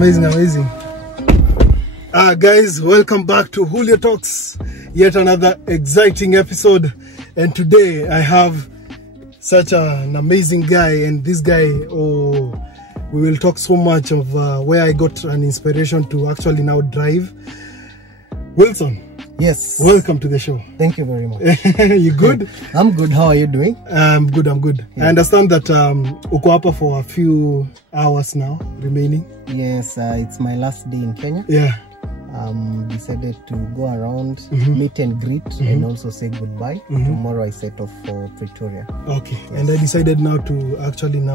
Amazing. Guys, welcome back to Julio Talks. Yet another exciting episode. And today I have such an amazing guy. And this guy, we will talk so much of where I got an inspiration to actually now drive. Wilson. Yes. Welcome to the show. Thank you very much. You good? I'm good. How are you doing? I'm good. Yeah. I understand that uko hapa for a few hours now remaining. Yes, it's my last day in Kenya. Yeah. Decided to go around, meet and greet, and also say goodbye. Tomorrow I set off for Pretoria. Okay. Yes. And I decided now to actually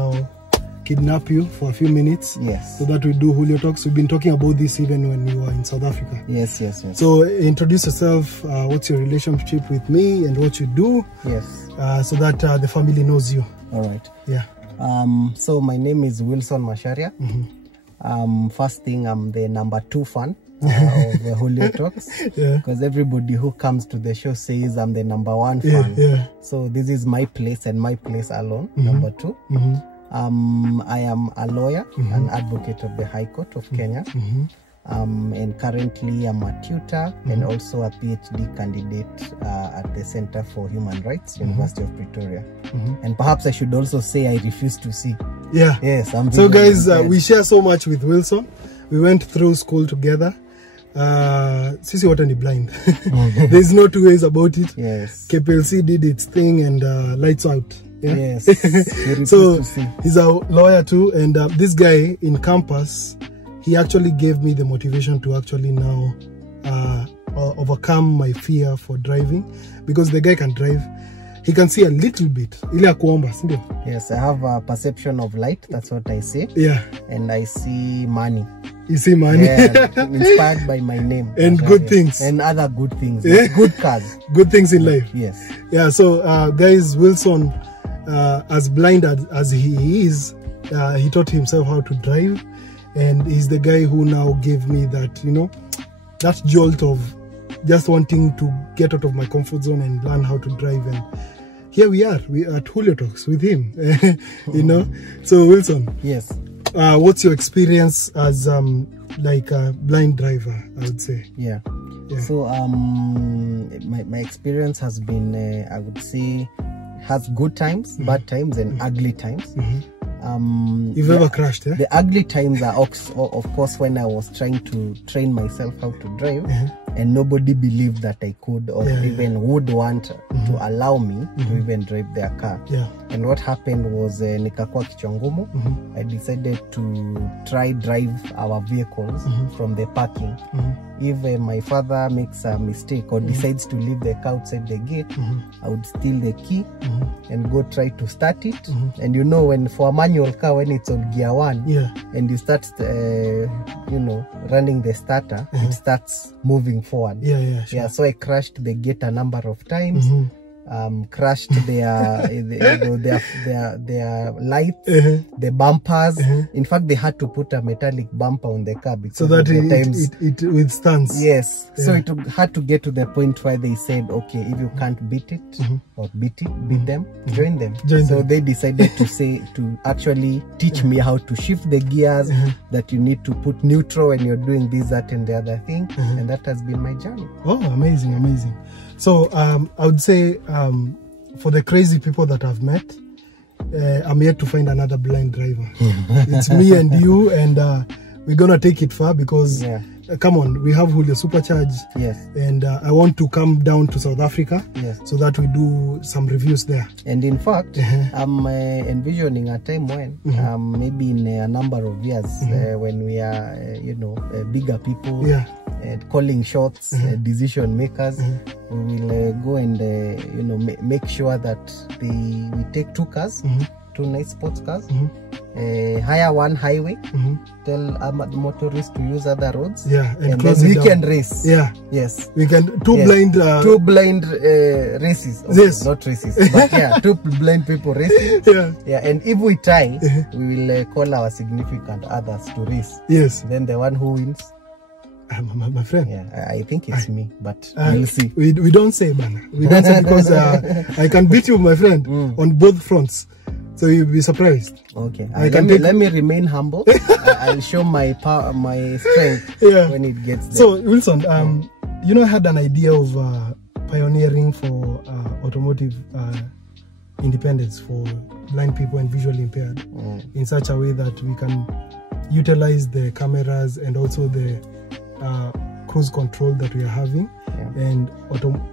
kidnap you for a few minutes. Yes. So that we do Julio Talks. We've been talking about this even when you were in South Africa. Yes. So introduce yourself. What's your relationship with me and what you do? Yes. So that the family knows you. All right. Yeah. So my name is Wilson Masharia. First thing, I'm the #2 fan of the Julio Talks. Yeah. Because everybody who comes to the show says I'm the #1 fan. Yeah. So this is my place and my place alone. #2. I am a lawyer, an advocate of the High Court of Kenya, and currently I'm a tutor and also a PhD candidate at the Center for Human Rights, University of Pretoria. And perhaps I should also say I refuse to see. Yeah. Yes. So guys, we share so much with Wilson. We went through school together. Sisi wote ni blind. There's no two ways about it. Yes. KPLC did its thing and lights out. Yeah? Yes. So he's a lawyer too, and this guy in campus, he actually gave me the motivation to actually now overcome my fear for driving, because the guy can drive. He can see a little bit. Yes, I have a perception of light. That's what I say. Yeah. And I see money. You see money? Yeah, inspired by my name. And good things. And other good things. Yeah. Good cars. Good things in life. Yes. Yeah, so guys, Wilson, as blind as he is, he taught himself how to drive. And he's the guy who now gave me that, that jolt of just wanting to get out of my comfort zone and learn how to drive. And here we are at Julio Talks with him. So Wilson, yes, what's your experience as like a blind driver, I would say? Yeah. So my experience has been I would say has good times, bad times, and ugly times. You've ever crashed? The ugly times are of course when I was trying to train myself how to drive, and nobody believed that I could or even would want to allow me to even drive their car. And what happened was nikakuwa kichwa ngumu. I decided to try drive our vehicles from the parking. If my father makes a mistake or decides to leave the car outside the gate, I would steal the key and go try to start it. And when for a manual car, when it's on gear 1 and you start running the starter, it starts moving forward. Sure. So I crashed the gate a number of times. Crashed their lights, the bumpers. In fact, they had to put a metallic bumper on the car because so that it withstands. Yes. So it had to get to the point where they said, okay, if you can't beat it or beat them, join them. So they decided to actually teach me how to shift the gears, that you need to put neutral when you're doing this, that, and the other thing. And that has been my journey. Oh, amazing. So I would say for the crazy people that I've met, I'm yet to find another blind driver. It's me and you, and we're gonna take it far because come on, we have Julio Supercharge. Yes. And I want to come down to South Africa so that we do some reviews there. And in fact, I'm envisioning a time when maybe in a number of years when we are bigger people, calling shots, decision makers, we will go and make sure that we take 2 cars, 2 nice sports cars, hire 1 highway, tell motorists to use other roads, and then we can race. Yes, we can two blind races. Okay, yes, not races, but 2 blind people racing. And if we tie, we will call our significant others to race. Yes, then the one who wins. My friend. I think it's me, but we'll see. We don't say, man. We don't say because I can beat you, my friend, on both fronts. So you'll be surprised. Okay. Let me remain humble. I'll show my power, my strength when it gets there. So Wilson, you know, I had an idea of pioneering for automotive independence for blind people and visually impaired in such a way that we can utilize the cameras and also the cruise control that we are having and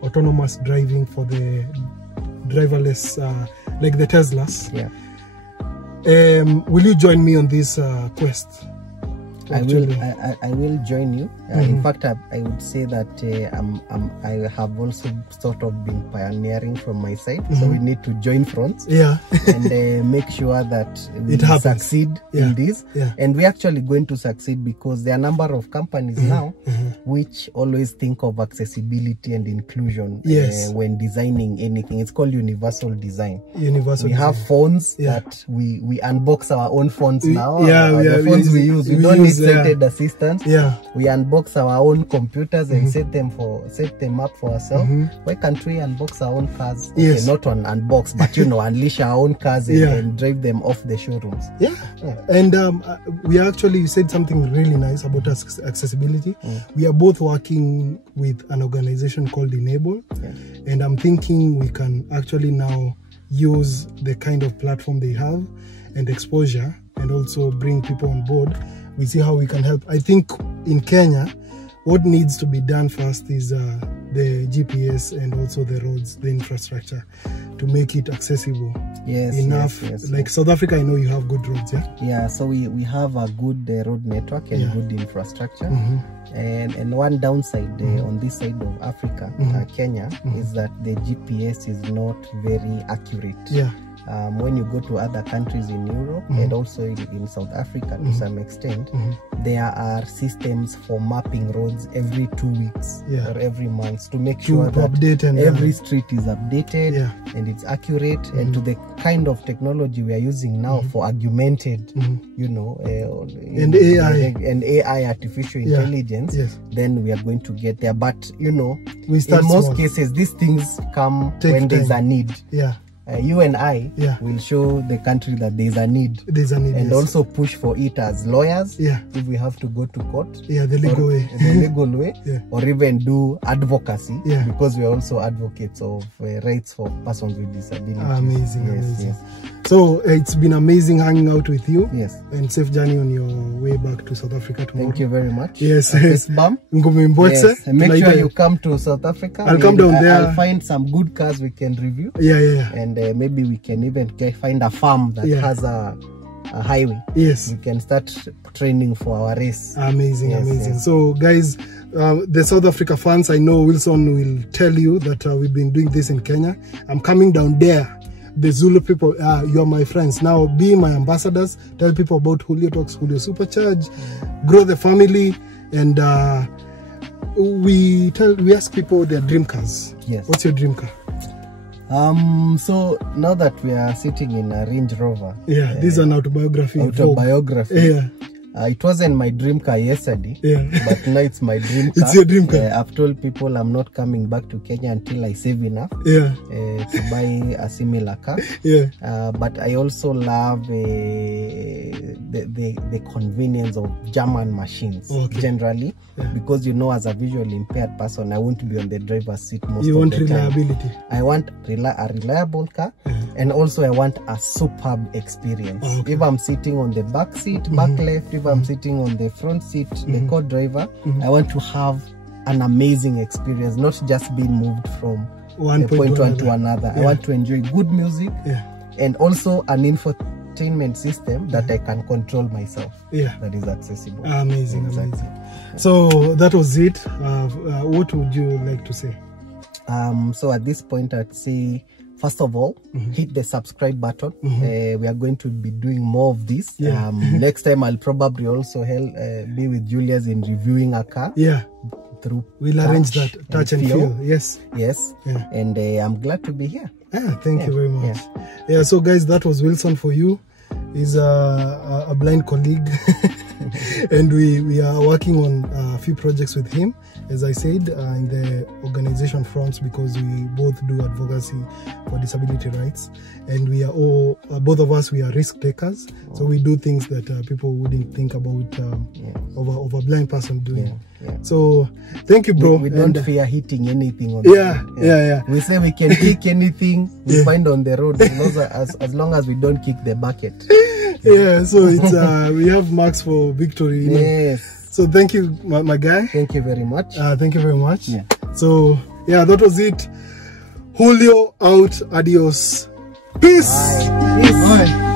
autonomous driving for the driverless, like the Teslas. Will you join me on this quest? I will join you. In fact, I would say that I have also sort of been pioneering from my side. So we need to join fronts and make sure that we succeed in this. And we're actually going to succeed because there are a number of companies now which always think of accessibility and inclusion when designing anything. It's called universal design. We have phones that we unbox our own phones now. The phones we use. We don't need sighted assistants. We unbox our own computers and set them up for ourselves. Why can't we unbox our own cars? Okay, not on unbox, but you know, unleash our own cars and drive them off the showrooms. And you said something really nice about accessibility. We are both working with an organization called Enable, and I'm thinking we can actually now use the kind of platform they have and exposure and also bring people on board. We see how we can help. I think in Kenya, what needs to be done first is the GPS and also the roads, the infrastructure, to make it accessible enough. Like South Africa, I know you have good roads, so we have a good road network and good infrastructure. And one downside on this side of Africa, Kenya, is that the GPS is not very accurate. When you go to other countries in Europe and also in South Africa to some extent, there are systems for mapping roads every 2 weeks or every month to make sure that every street is updated and it's accurate and to the kind of technology we are using now for augmented, you know, and AI, artificial intelligence, then we are going to get there. But you know, in most cases, these things come when there's a need. You and I will show the country that there's a need. And also push for it as lawyers if we have to go to court. The legal way. The legal way. Or even do advocacy because we are also advocates of rights for persons with disabilities. Amazing. So it's been amazing hanging out with you. And safe journey on your way back to South Africa tomorrow. Thank you very much. And make sure you come to South Africa. I'll come down there. I'll find some good cars we can review. And maybe we can even find a farm that has a highway. We can start training for our race. Amazing. So guys, the South Africa fans, I know Wilson will tell you that we've been doing this in Kenya. I'm coming down there. The Zulu people, you're my friends. Now be my ambassadors. Tell people about Julio Talks, Julio Supercharge, grow the family, and we ask people their dream cars. What's your dream car? So now that we are sitting in a Range Rover, this is an autobiography. It wasn't my dream car yesterday, but now it's my dream car. It's your dream car. I've told people I'm not coming back to Kenya until I save enough to buy a similar car. But I also love the convenience of German machines generally, because you know, as a visually impaired person, I want to be on the driver's seat most of the time. You want reliability. I want a reliable car, and also I want a superb experience. If I'm sitting on the back seat, back left, if I'm sitting on the front seat, the co-driver, I want to have an amazing experience, not just being moved from one point to another. I want to enjoy good music and also an infotainment system that I can control myself, that is accessible. Amazing. So that was it. What would you like to say? So at this point, I'd say, first of all, hit the subscribe button. We are going to be doing more of this. Next time, I'll probably also be with Julius in reviewing a car. We'll arrange that. Touch and feel. Yes. And I'm glad to be here. Thank you very much. So guys, that was Wilson for you. He's a blind colleague, and we are working on a few projects with him, as I said, in the organization fronts, because we both do advocacy for disability rights, and we are all, both of us, we are risk takers, so we do things that people wouldn't think about of a blind person doing. So thank you, bro. We don't fear hitting anything on We say we can kick anything we find on the road, as long as we don't kick the bucket. So it's we have marks for victory, you know? Yes. So thank you, my guy. Thank you very much. Thank you very much. So yeah, that was it. Julio out. Adios. Peace. Bye. Peace. Bye.